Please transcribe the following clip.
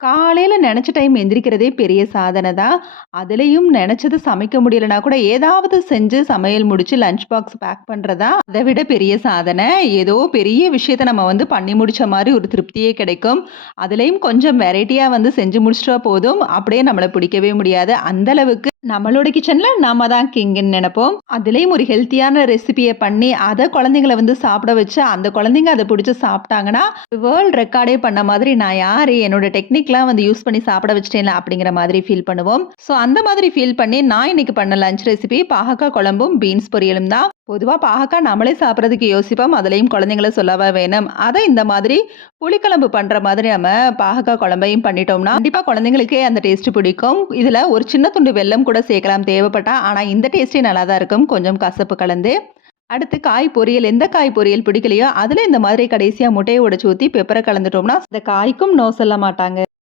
காலையில நெனச்ச டைம் எந்திரிக்கிறதே பெரிய சாதனை தான். அதுலயும் நெனச்சது சமைக்க முடியலனா கூட ஏதாவது செஞ்சு சமையல் முடிச்சு லஞ்ச் பாக்ஸ் பேக் பண்றதா அத விட பெரிய சாதனை. ஏதோ பெரிய விஷயத்த நம்ம பண்ணி முடிச்ச மாரி ஒரு திருப்தியே கிடைக்கும். அதுலயும் கொஞ்சம் வெரைட்டியா செஞ்சு முடிச்சுட்டா போதும். அப்படியே நம்மள பிடிக்கவே முடியாது. அந்த அளவுக்கு நம்மளோட கிச்சன்ல நாம தான் கிங்குன்னு நெனைப்போம். அதுலயும் ஒரு ஹெல்த்தியான ரெசிபிய பண்ணி, அத குழந்தைங்கள சாப்பிட வச்சு, அந்த குழந்தைங்க அத புடிச்சு சாப்ட்டாங்கன்னா, வேர்ல்ட் ரெக்கார்டே பண்ண மாதிரி நான் யாரு? என்னோட டெக்னிக்லாம் யூஸ் பண்ணி சாப்பிட வச்சுட்டேன்ல அப்படிங்கிற மாதிரி ஃபீல் பண்ணுவோம். ஸோ அந்த மாதிரி ஃபீல் பண்ணி நான் இன்னைக்கு பண்ண லஞ்ச் ரெசிபி பாகக்கா குழம்பும், பீன்ஸ் பொரியலும் தான். பொதுவா பாகக்கா நம்மளே சாப்பிடுறதுக்கு யோசிப்போம். அதுலயும் குழந்தைங்கள சொல்லவா வேணும்? அத இந்த மாதிரி புளிக்குழம்பு பண்ற மாதிரி நம்ம பாகக்கா குழம்பையும் பண்ணிட்டோம்னா, கண்டிப்பா குழந்தைங்களுக்கே அந்த டேஸ்ட் பிடிக்கும். இதுல ஒரு சின்ன துண்டு வெல்லம் கூட சேர்க்கலாம் தேவைப்பட்டா. ஆனா இந்த டேஸ்ட்டே நல்லா தான் இருக்கும். கொஞ்சம் கசப்பு கலந்து. அடுத்து காய் பொரியல். எந்த காய் பொரியல் பிடிக்கலையோ, அதுல இந்த மாதிரி கடைசியா முட்டைய உடைச்சு ஊத்தி பெப்பர கலந்துட்டோம்னா, இந்த காய்க்கும் நோ சொல்ல மாட்டாங்க.